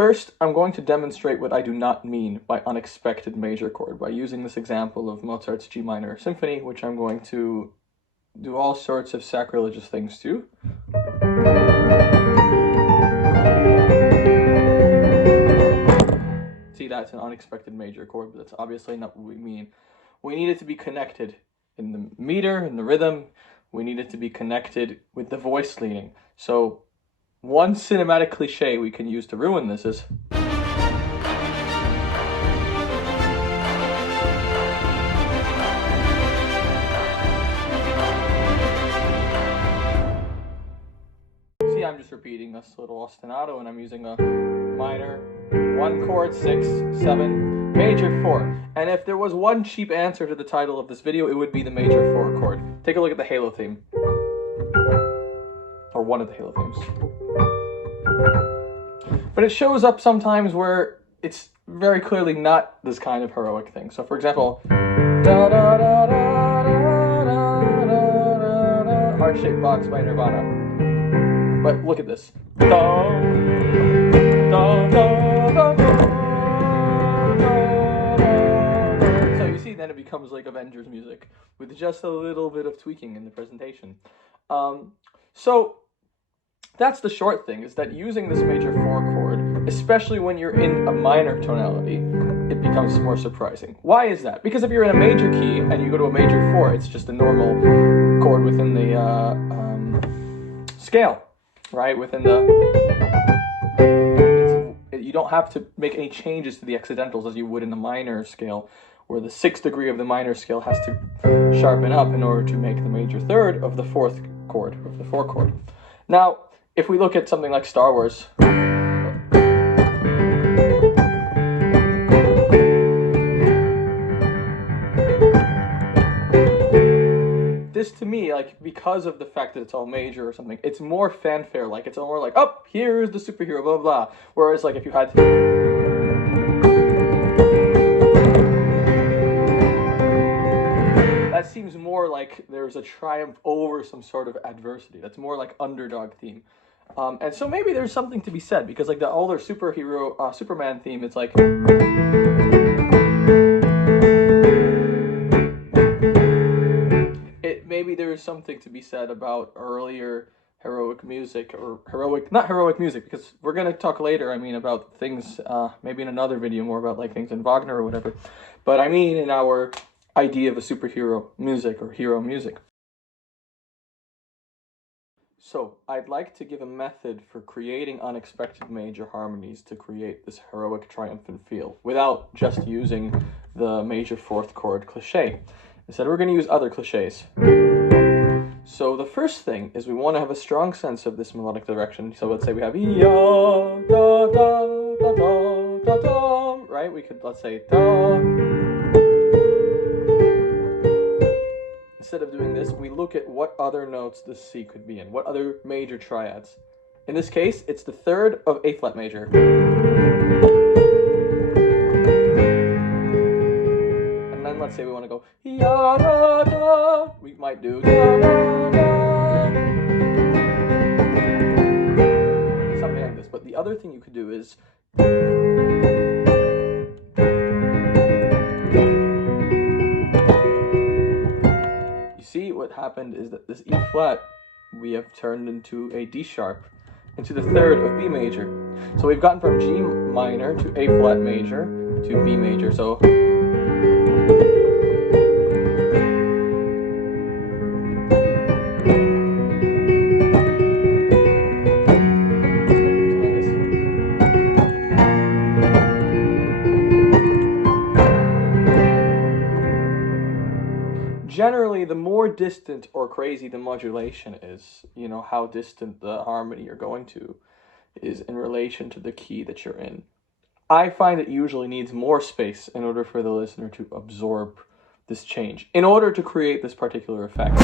First, I'm going to demonstrate what I do not mean by unexpected major chord by using this example of Mozart's G minor symphony, which I'm going to do all sorts of sacrilegious things to. See, that's an unexpected major chord, but that's obviously not what we mean. We need it to be connected in the meter, in the rhythm. We need it to be connected with the voice leading. So one cinematic cliche we can use to ruin this is see, I'm just repeating this little ostinato, and I'm using a minor, 1 chord, 6, 7, major 4. And if there was one cheap answer to the title of this video, it would be the major 4 chord. Take a look at the Halo theme. Or one of the Halo themes. But it shows up sometimes where it's very clearly not this kind of heroic thing. So for example, Heart-Shaped Box by Nirvana. But look at this. So you see, then it becomes like Avengers music with just a little bit of tweaking in the presentation. So that's the short thing, is that using this major 4 chord, especially when you're in a minor tonality, it becomes more surprising. Why is that? Because if you're in a major key and you go to a major 4, it's just a normal chord within the scale, right? Within the... you don't have to make any changes to the accidentals as you would in the minor scale, where the 6th degree of the minor scale has to sharpen up in order to make the major third of the 4th chord, of the 4 chord. Now, if we look at something like Star Wars, this to me, like, because of the fact that it's all major or something, it's more fanfare, like it's more like, oh, here's the superhero, blah, blah, blah. Whereas, like, if you had... that seems more like there's a triumph over some sort of adversity. That's more like underdog theme. And so maybe there's something to be said, because like the older superhero, Superman theme, it's like... maybe there is something to be said about earlier heroic music, or not heroic music, because we're going to talk later, I mean, about things, maybe in another video more about like things in Wagner or whatever. But I mean in our idea of a superhero music or hero music. So, I'd like to give a method for creating unexpected major harmonies to create this heroic triumphant feel, without just using the major 4th chord cliche. Instead, we're going to use other cliches. So the first thing is we want to have a strong sense of this melodic direction. So let's say we have ya, da, da, da, da, da, da, right? We could, let's say, da. Instead of doing this, we look at what other notes this C could be in, what other major triads. In this case, it's the 3rd of A flat major. And then let's say we want to go ya, da, da. We might do da, da, da. Something like this. But the other thing you could do is see, what happened is that this E flat we have turned into a D sharp, into the 3rd of B major. So we've gotten from G minor to A flat major to B major. So generally, the more distant or crazy the modulation is, you know, how distant the harmony you're going to is in relation to the key that you're in. I find it usually needs more space in order for the listener to absorb this change, in order to create this particular effect.